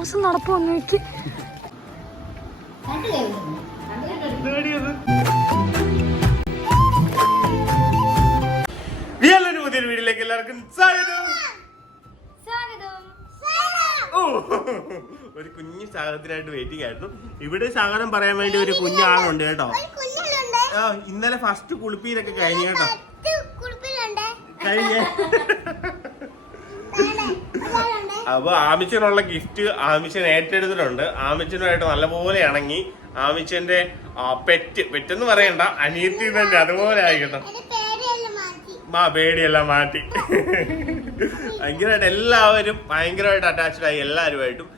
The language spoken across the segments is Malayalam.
മോശം നടപ്പ് വന്നു എനിക്ക്. പുതിയൊരു വീട്ടിലേക്ക് എല്ലാവർക്കും സ്വാഗതം. ഒരു കുഞ്ഞു സാഗതത്തിനായിട്ട് വെയിറ്റിംഗ് ആയിരുന്നു. ഇവിടെ സാഗതം പറയാൻ വേണ്ടി ഒരു കുഞ്ഞാളുണ്ട് കേട്ടോ. ആ, ഇന്നലെ ഫസ്റ്റ് കുളിപ്പീരൊക്കെ കഴിഞ്ഞു കേട്ടോ. കഴിഞ്ഞ. അപ്പൊ ആമിച്ചനുള്ള ഗിഫ്റ്റ് ആമിച്ചൻ ഏറ്റെടുത്തിട്ടുണ്ട്. ആമിച്ചനുമായിട്ട് നല്ലപോലെ ഇണങ്ങി. ആമിച്ചന്റെ പെറ്റ് പെറ്റെന്ന് പറയണ്ട അനിയത്തി തന്നെ അതുപോലെ ആയിക്കട്ടെ ആ പേടിയെല്ലാം മാറ്റി. ഭയങ്കരമായിട്ട് എല്ലാവരും ഭയങ്കരമായിട്ട് അറ്റാച്ച്ഡ് ആയി എല്ലാവരുമായിട്ടും.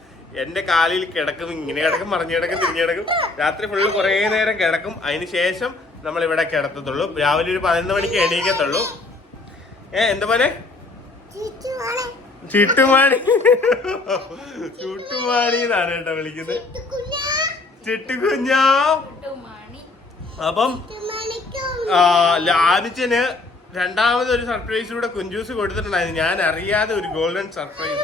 എന്റെ കാലിൽ കിടക്കും ഇങ്ങനെ കിടക്കും മറിഞ്ഞു കിടക്കും തിരിഞ്ഞു കിടക്കും. രാത്രി ഫുള്ള് കുറേ നേരം കിടക്കും. അതിന് ശേഷം നമ്മൾ ഇവിടെ കിടത്തത്തുള്ളൂ രാവിലെ ഒരു പതിനൊന്ന് മണിക്ക് എണീക്കത്തുള്ളൂ. ഏ എന്താ പോലെ ചിട്ടുമാണി ചുട്ടുമാണി എന്നാണ് കേട്ടോ വിളിക്കുന്നത് ചിട്ടുകുഞ്ഞാ അപ്പം ആ, ലാലിച്ചന് രണ്ടാമത് ഒരു സർപ്രൈസ് കൂടെ കുഞ്ചൂസ് കൊടുത്തിട്ടുണ്ടായിരുന്നു ഞാൻ അറിയാതെ ഒരു ഗോൾഡൻ സർപ്രൈസ്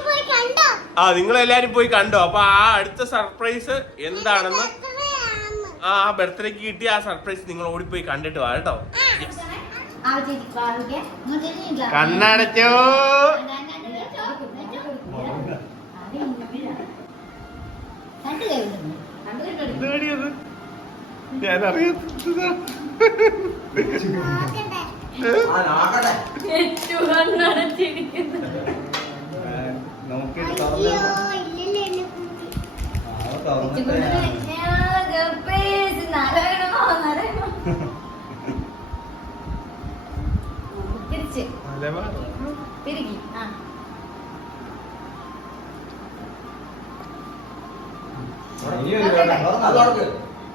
ആ നിങ്ങൾ എല്ലാരും പോയി കണ്ടോ അപ്പൊ ആ അടുത്ത സർപ്രൈസ് എന്താണെന്ന് ആ ബർത്ത്ഡേക്ക് കിട്ടിയ ആ സർപ്രൈസ് നിങ്ങൾ ഓടിപ്പോയി കണ്ടിട്ട് വാ കേട്ടോ. കണ്ണടച്ചോ ഞാൻ അറിയാത്ത ഗപ്പേസ് നാരായണമോ നാരായണമോ തിരിച്ച് തിരികി ആ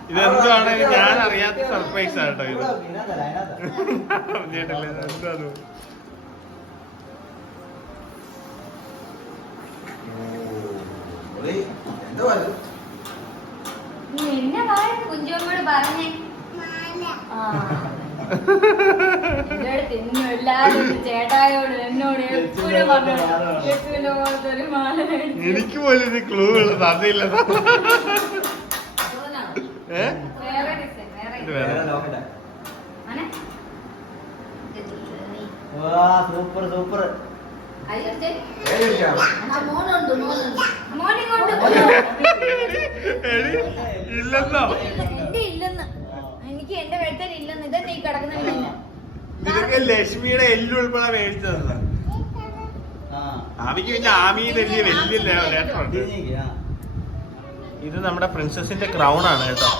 ഇതെന്താണെങ്കിലും ഞാൻ അറിയാത്ത സർപ്രൈസ് ആട്ടോ ഇത്. എന്താ കുഞ്ചോമ്മയോട് പറഞ്ഞേ. ആ. എനിക്ക് പോലും ഇത് ക്ലൂ ഉള്ളത് അതില്ല? Super super. അയ്യോ, ചേ. ആ, മോനുണ്ട്, മോനുണ്ട്. മോനിങ്ങോട്ട് എടി, ഇല്ലെന്നോ എന്റെ ഇല്ലെന്ന് എനിക്ക് എന്റെ വെട്ടൽ ഇല്ലെന്ന് ഇത് നീ കിടക്കുന്ന പിന്നെ ഇതൊക്കെ ലക്ഷ്മിയുടെ എല്ലുൾപ്പെടെ മേടിച്ചതല്ല. ആവിക്ക് പിന്നെ ആമിന്ന് വലിയ വലിയ ലേറ്റർ ഇത് നമ്മുടെ പ്രിൻസസിന്റെ ക്രൗൺ ആണ് കേട്ടോ.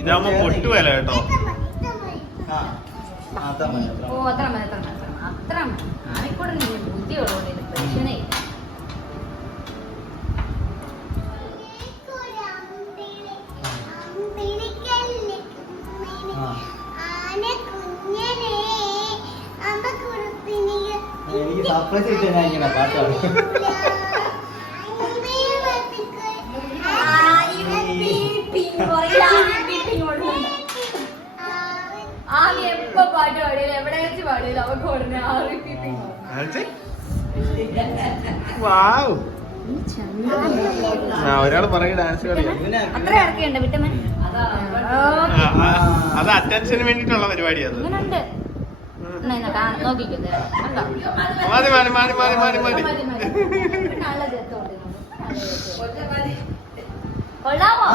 ഇതാവുമ്പോ പൊട്ടുവല കേട്ടോ. ഓ അത്ര മതി അത്ര മതി. അത്ര മതി. അത്ര മതി. ആമിക്കൂടെ സർപ്രൈസ് കിട്ടിയ ഞാൻ ഇങ്ങനെ പാട്ടാണ് ആമി എപ്പോ പാട്ട് പാടിയാലും എവിടെ വെച്ച് പാടിയാലും അവർക്ക് ഉടനെ ആ റിപ്പീറ്റിംഗ് വാവ് ഒരാൾ പറയും ഡാൻസ് കളിക്കാം അത്. അറ്റൻഷന് വേണ്ടിട്ടുള്ള പരിപാടിയാണ് മതി മതി മതി മതി മതി മതി. കൊള്ളാമോ?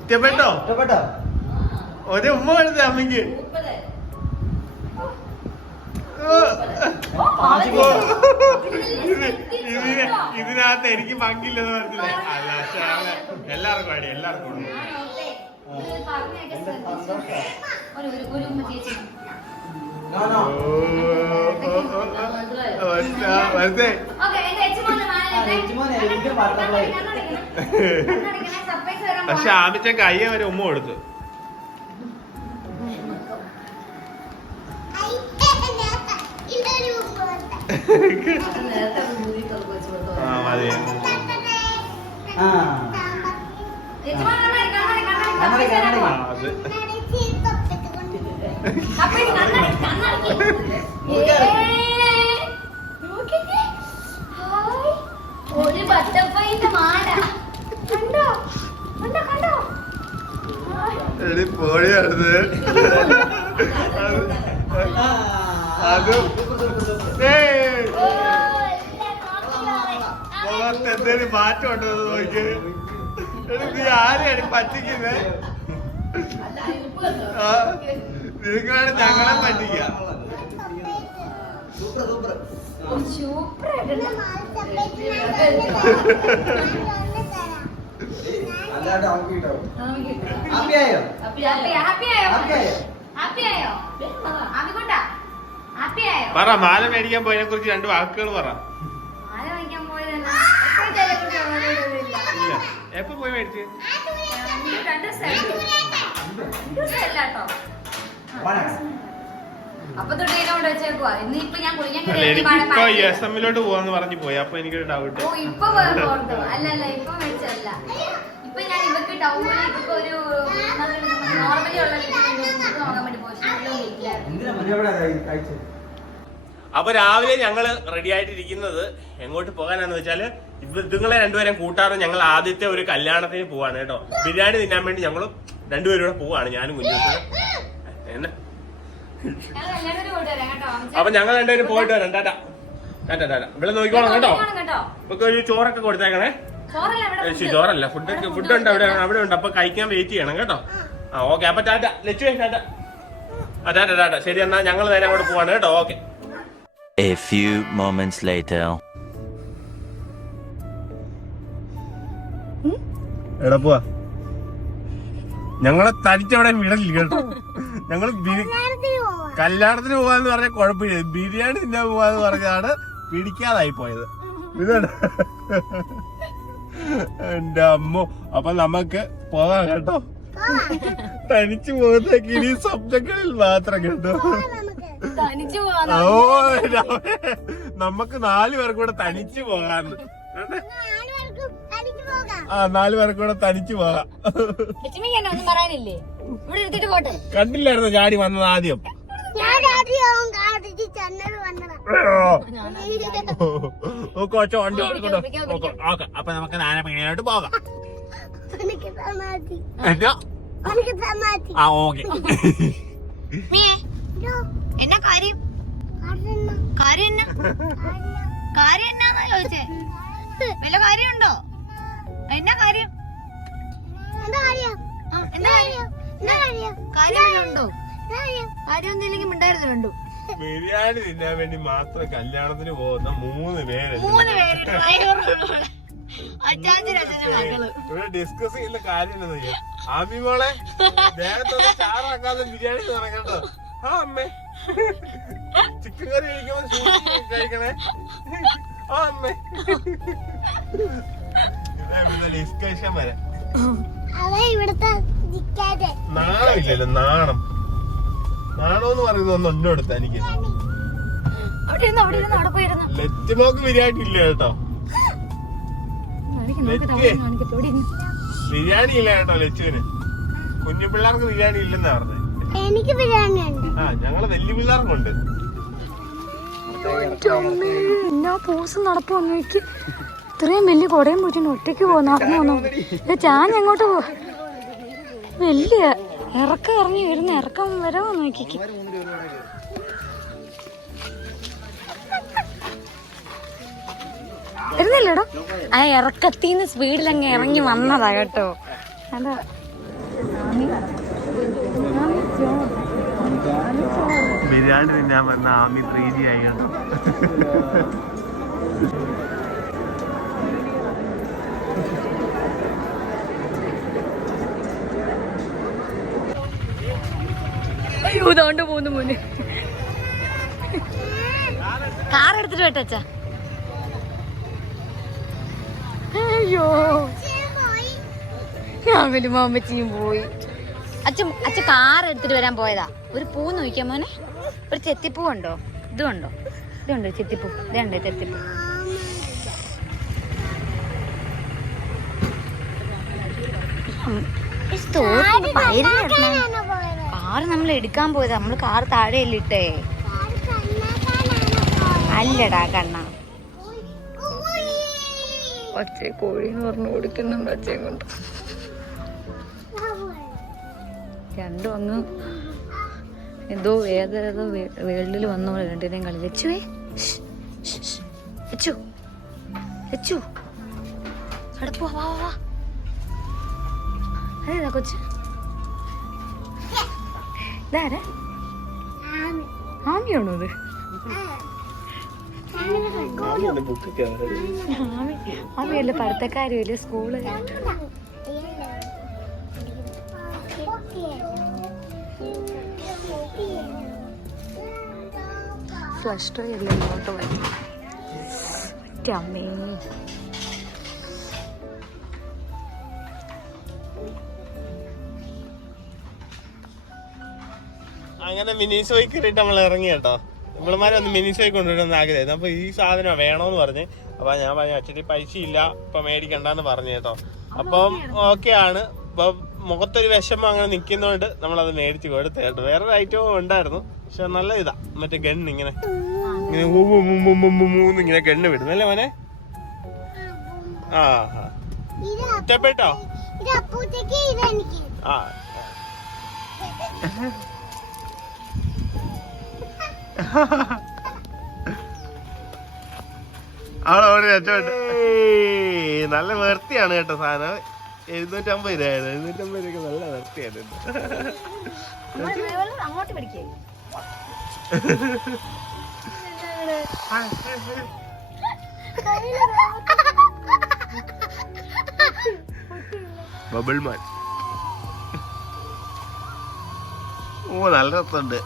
ഇഷ്ടപ്പെട്ടോ? ഇഷ്ടപ്പെട്ടോ? ഒരു ഉമ്മ കൊടുത്ത അമ്മയ്ക്ക് ഇതിനകത്ത് എനിക്ക് പങ്കില്ലെന്ന് പറഞ്ഞില്ലേ? അല്ല എല്ലാവർക്കും അടി എല്ലാവർക്കും ഉണ്ട്. ഒരു ഒരു ഒരു ഉമ്മ ചേച്ചി. വെറുതെ. പക്ഷെ ആമിച്ച കയ്യെ വരെ ഉമ്മ കൊടുത്തു. ആ മതി. ആ. ഒരു ബട്ടർഫ്ലൈന്റെ മാട കണ്ടോ? കണ്ടോ കണ്ടോ? എടി പോളിയാണത് അത് മുഖത്ത് എന്തേലും മാറ്റം ഉണ്ടോ നോക്കി. എടി നീ ആരെയാണ് പറ്റിക്കുന്നത് ആ. നിനക്കാണ് ഞങ്ങളെ പറ്റിക്കുക സൂപ്പർ സൂപ്പർ സൂപ്പർ അല്ലാണ്ട് നമുക്ക് കിട്ടോ ഹാപ്പി ആയോ ഹാപ്പി ആയോ ഹാപ്പി ആയോ ഹാപ്പി ആയോ അതുകൊണ്ടാ ഹാപ്പി ആയോ പറ. മാല മേടിക്കാൻ പോയതിനെ കുറിച്ച് രണ്ട് വാക്കുകൾ പറ എപ്പോ പോയി മേടിച്ച്? രണ്ട് രണ്ട് രണ്ടു ദിവസമല്ല കേട്ടോ. പോവാന്ന് പറഞ്ഞു പോയി. അപ്പൊ എനിക്കൊരു ഡൗട്ട് ഓ ഇപ്പൊ പോയത് ഓർത്തു? അല്ല അല്ല ഇപ്പൊ മേടിച്ചല്ല ഇപ്പൊ ഞാൻ ഇവർക്ക് ഒരു നോർമലി ഉള്ള നോക്കാൻ വേണ്ടി പോയി. അപ്പൊ രാവിലെ ഞങ്ങൾ റെഡി ആയിട്ടിരിക്കുന്നത് എങ്ങോട്ട് പോകാനാന്ന് വെച്ചാൽ ഇതുങ്ങളെ നിങ്ങളെ രണ്ടുപേരും കൂട്ടാറ് ഞങ്ങൾ ആദ്യത്തെ ഒരു കല്യാണത്തിന് പോവാണ് കേട്ടോ. ബിരിയാണി തിന്നാൻ വേണ്ടി ഞങ്ങളും രണ്ടുപേരും കൂടെ പോവാണ് ഞാനും കുഞ്ഞും എന്നെ. അപ്പൊ ഞങ്ങൾ രണ്ടുപേരും പോയിട്ട് വരാം. ടാറ്റ. ടാറ്റ ടാറ്റ. ഇവിടെ നോക്കിക്കോളാം കേട്ടോ. ഇപ്പൊ ഒരു ചോറൊക്കെ കൊടുത്തേക്കണേ. ചോറല്ല ഇവിടെ ചോറല്ല. ഫുഡ് ഫുഡ് ഉണ്ട് അവിടെ അവിടെ ഉണ്ട് അപ്പൊ കഴിക്കാൻ വെയിറ്റ് ചെയ്യണം കേട്ടോ. ആ ഓക്കെ അപ്പൊ ടാറ്റ ലച്ചു ടാറ്റ. ആ ടാറ്റ ടാറ്റ. ശരി എന്നാ ഞങ്ങൾ നേരെ അങ്ങോട്ട് പോവാണ് കേട്ടോ. Okay A few moments later. എടാ പോവാ. ഞങ്ങളെ തനിച്ചവിടെ വിടലില്ല കേട്ടോ. ഞങ്ങൾ കല്യാണത്തിന് പോവാന്ന് പറഞ്ഞ കുഴപ്പമില്ല. ബിരിയാണി തിന്നാൻ പോവാന്ന് പറഞ്ഞാണ് പിടിക്കാതായി പോയത്. ഇതാണ്. എന്റെ അമ്മ. അപ്പൊ നമുക്ക് പോകാം കേട്ടോ. തനിച്ചു പോകത്തേക്ക് ഇനി സ്വപ്നങ്ങളിൽ മാത്രം കേട്ടോ. ഓ നമ്മക്ക് നമുക്ക് നാല് പേർക്കൂടെ തനിച്ചു പോകാന്ന്. ആ നാല് പേർക്ക് കൂടെ തനിച്ചു പോകാം. ലക്ഷ്മിക്ക് എന്നെ ഒന്നും പറയാനില്ലേ? ഇവിടെ എടുത്തിട്ട് പോട്ടെ. കണ്ടില്ലായിരുന്നു ചാടി വന്നത് ആദ്യം? ഓ, കൊച്ചു വണ്ടി ഓടിക്കൊണ്ടോ ഓക്കെ ഓക്കെ. അപ്പൊ നമുക്ക് നാനപ്പീണിയായിട്ട് പോകാം. എന്നാ? ആ ഓക്കെ. എന്നാ കാര്യം? കാര്യം എന്നാ? കാര്യം എന്നാന്നാ ചോദിച്ചേ? വല്ല കാര്യമുണ്ടോ? എന്നാ കാര്യം? ആ, എന്നാ കാര്യം? കാര്യം? വല്ലതും ഉണ്ടോ കാര്യമൊന്നുമില്ലെങ്കിൽ മിണ്ടായിരുന്നുണ്ടോ ബിരിയാണി തിന്നാൻ വേണ്ടി മാത്രം കല്യാണത്തിന് പോകുന്ന മൂന്ന് പേര്. മൂന്ന് ഇവിടെ ഡിസ്കസ് ചെയ്യുന്ന കാര്യം എന്താ ചെയ്യാ ആമി മോളെ ദേഹത്തൊന്ന് ചാറാക്കാതെ ബിരിയാണി തുടങ്ങട്ടോ ആ അമ്മേ. ചിക്കൻ കറി കഴിക്കുമ്പോ കഴിക്കണേ. ആ അമ്മേ. നാണം. ഇല്ലല്ലോ എന്ന് പറയുന്ന ഒന്നും ലറ്റുമോക്ക് ബിരിയാണി ഇല്ല കേട്ടോ. ബിരിയാണി ഇല്ല കേട്ടോ ലച്ചുവിന് കുഞ്ഞു പിള്ളേർക്ക് ബിരിയാണി ഇല്ലെന്നാ പറഞ്ഞത് എനിക്ക് ബിരിയാണി ഉണ്ട്. ആ ഞങ്ങൾ വലിയ പിള്ളേർക്കുണ്ട്. എന്നാ പോസ് നടപ്പ് വന്നേക്ക് ഇത്രയും വലിയ കുടയും പിടിച്ചു ഒറ്റയ്ക്ക് പോകുന്ന ഞാൻ എങ്ങോട്ട് പോ വലിയ ഇറക്കം ഇറങ്ങി വരുന്ന ഇറക്കം വരെ നോക്കിക്ക്. വരുന്നില്ലടോ? ആ ഇറക്കത്തിന്ന് സ്പീഡിൽ അങ്ങ് ഇറങ്ങി വന്നതാ കേട്ടോ. അതാ ബിരിയാണി തിന്നാൻ വന്ന ആമി പ്രീതിയായി കേട്ടോ. ഇതാണ്ട് പോകുന്നു മോന്. കാർ എടുത്തിട്ട് വെട്ടച്ച അയ്യോ. ഞാൻ വലിയ അമ്മച്ചിയും പോയി. അച്ഛൻ അച്ഛൻ കാർ എടുത്തിട്ട് വരാൻ പോയതാ. ഒരു പൂ നോക്കിയാ മോനെ? ഒരു ചെത്തിപ്പൂ ഉണ്ടോ ഇതുണ്ടോ ഇതുണ്ടോ ചെത്തിപ്പൂ? ഇതുണ്ട് ചെത്തിപ്പൂ? ഇഷ്ടോ ഈ തോർത്ത് പയറ് കിടക്കണ കാറ് നമ്മൾ എടുക്കാൻ പോയത്. നമ്മൾ കാർ താഴെ ഇട്ടേ അല്ലടാ കണ്ണ. പച്ചേ കോഴി എന്ന് പറഞ്ഞു കൊടുക്കുന്നുണ്ട് ഒച്ചയും കൊണ്ട്. രണ്ടും അങ്ങ് എന്തോ ഏതേതോ വേൾഡിൽ വന്ന പോലെ രണ്ടിനെയും കളി. വെച്ചുവേ വെച്ചു. വെച്ചു. അടുപ്പ് വാ വാ വാ. അതേതാ കൊച്ച്? ഇതാരാ? ആമിയാണോ ഇത് ആമി ആമിയല്ല പഠിത്തക്കാരിയല്ലേ സ്കൂൾ. ഫ്ലഷ് ടു അല്ലേ? ഇങ്ങോട്ട് വരും. ഒറ്റ അമ്മേ. അങ്ങനെ മിനിസോയി കയറിയിട്ട് നമ്മൾ ഇറങ്ങി കേട്ടോ. ഇവളുമാരെ ഒന്ന് മിനിസോയി കൊണ്ടുവരുന്ന ആഗ്രഹമായിരുന്നു. അപ്പൊ ഈ സാധനം വേണോന്ന് പറഞ്ഞ്. അപ്പൊ ഞാൻ പറഞ്ഞു അച്ഛന് പൈസ ഇല്ല ഇപ്പൊ മേടിക്കണ്ടെന്ന് പറഞ്ഞു കേട്ടോ. അപ്പം ഓക്കെ ആണ്. ഇപ്പൊ മുഖത്തൊരു വിഷമം അങ്ങനെ നിൽക്കുന്നോണ്ട് നമ്മളത് മേടിച്ച് കൊടുത്തു കേട്ടോ. വേറൊരു ഐറ്റവും ഉണ്ടായിരുന്നു. പക്ഷെ നല്ല ഇതാ. മറ്റേ ഗണ്ണ് ഇങ്ങനെ. ഇങ്ങനെ ഊ ഊ ഊ ഊ ഊ ഊ ഊ ന്ന് ഇങ്ങനെ ഗണ്ണ് വിടുന്നല്ലേ മോനെ? ആ ഇഷ്ടപ്പെട്ടോ? ആ അവിടെ ഓടി രക്ഷപ്പെട്ടു. നല്ല വൃത്തിയാണ് കേട്ടോ സാധനം. എഴുന്നൂറ്റമ്പത് രൂപയാണ് എഴുന്നൂറ്റമ്പത് രൂപയ്ക്ക് നല്ല വൃത്തിയാണ് അങ്ങോട്ട് പിടിക്കേ ബബിൾ മാൻ. ഓ നല്ല രസമുണ്ട്.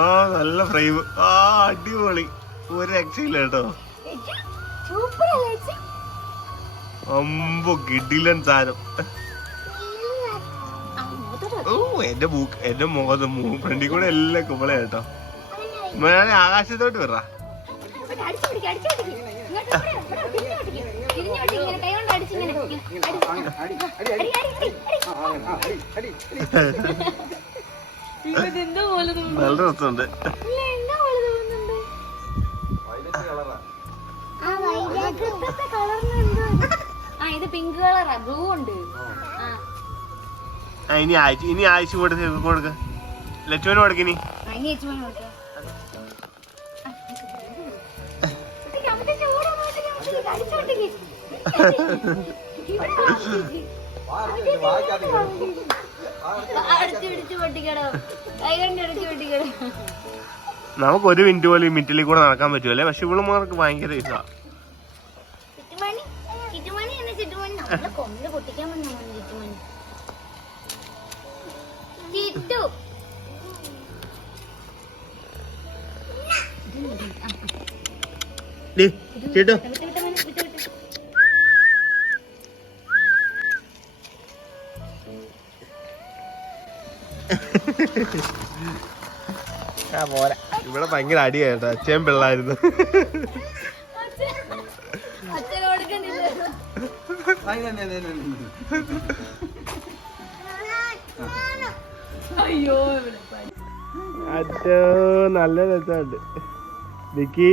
ആ നല്ല ഫ്രെയിം ആ അടിപൊളി. ഒരു രക്ഷയില്ല കേട്ടോ. അമ്പോ കിടിലൻ സാധനം. ഓ എന്റെ മൂക്ക് എന്റെ മുഖത്ത് ഫ്രണ്ടിൽ കൂടെ എല്ലാം കുമ്പള കേട്ടോ. മേലെ ആകാശത്തോട്ട് വരാ നല്ല രസമുണ്ട്. ഇത് പിങ്ക് കളറാ ബ്ലൂ ഉണ്ട്. ഇനി ആഴ്ച ഇനി ആഴ്ച കൊടുക്ക കൊടുക്ക. ലച്ചുവിന് കൊടുക്കിനി ആ, നമുക്ക് ഒരു മിനിറ്റ് പോലും ഈ മിറ്റിലേക്ക് കൂടെ നടക്കാൻ പറ്റുമല്ലേ പക്ഷെ ഇവളുമാർക്ക് ഭയങ്കര ഇഷ്ടമാണ് ചുറ്റുമണി? ആ പോരാ. ഇവിടെ ഭയങ്കര അടിയായിട്ടോ. അച്ഛൻ പിള്ളായിരുന്നു അച്ഛോ നല്ല രസമുണ്ട്. വിക്കി.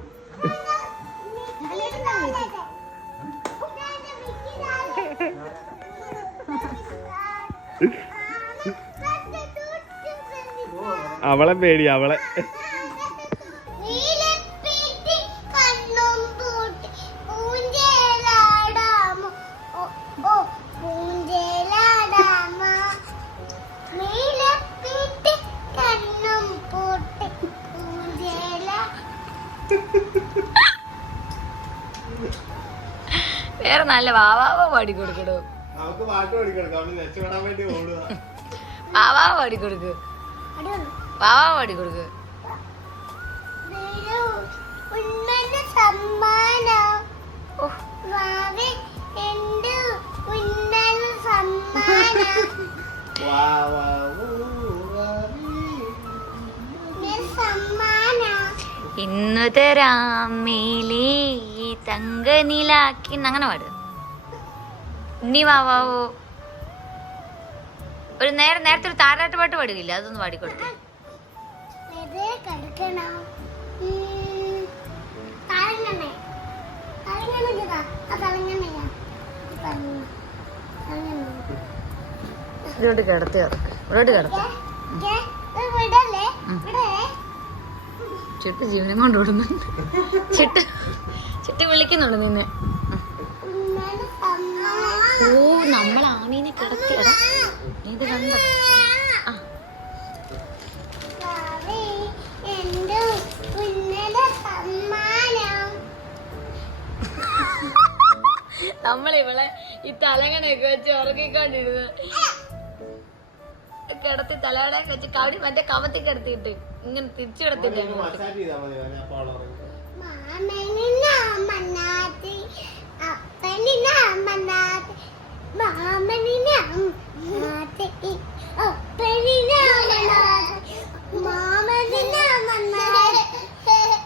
അവളെ പേടി അവളെ. വേറെ നല്ല വാവാവ പാടി കൊടുക്കടോ നമുക്ക് പാട്ട് പഠിക്കണം രക്ഷപ്പെടാൻ വേണ്ടി ഓടുക. വാവാവ പാടിക്കൊടുക്ക് വാവാ പാടി കൊടുക്ക്. വരൂ, ഉണ്ണന് സമ്മാനം. വാവേ എന്റെ ഉണ്ണന് സമ്മാനം? വാ, വാ, ഊ, വാ, വീ. ഞാൻ സമ്മാനം. ഇന്നു തരാം മേലേ തങ്ക നീലാക്കി അങ്ങനെ പാടുക ഇനി വാവാവോ ഒരു നേരെ നേരത്തെ ഒരു താരാട്ട് പാട്ട് പാടുകയില്ല? അതൊന്ന് പാടിക്കൊടുത്തു കിടത്തി ഇറക്ക് ഇവിടോട്ട് കിടത്തി. ചിട്ട് ജീവനം കൊണ്ട് ചിട്ട് ചിട്ടി വിളിക്കുന്നുണ്ട് നിന്നെ. ഓ നമ്മൾ ആമീനെ കിടത്തിയടാ ഇത് കണ്ട? ആ. സമ്മാനം. നമ്മളിവളെ ഈ തലങ്ങനെയൊക്കെ വെച്ച് ഉറക്കിക്കൊണ്ടിരുന്നു കിടത്തി തലകടയൊക്കെ വെച്ച് കവടി മറ്റേ കവത്തി കിടത്തിയിട്ട് ഇങ്ങനെ തിരിച്ചു കിടത്തിട്ട് മാമനാ മന്നാത്തി അപ്പനാ അവനെ മാമനിന്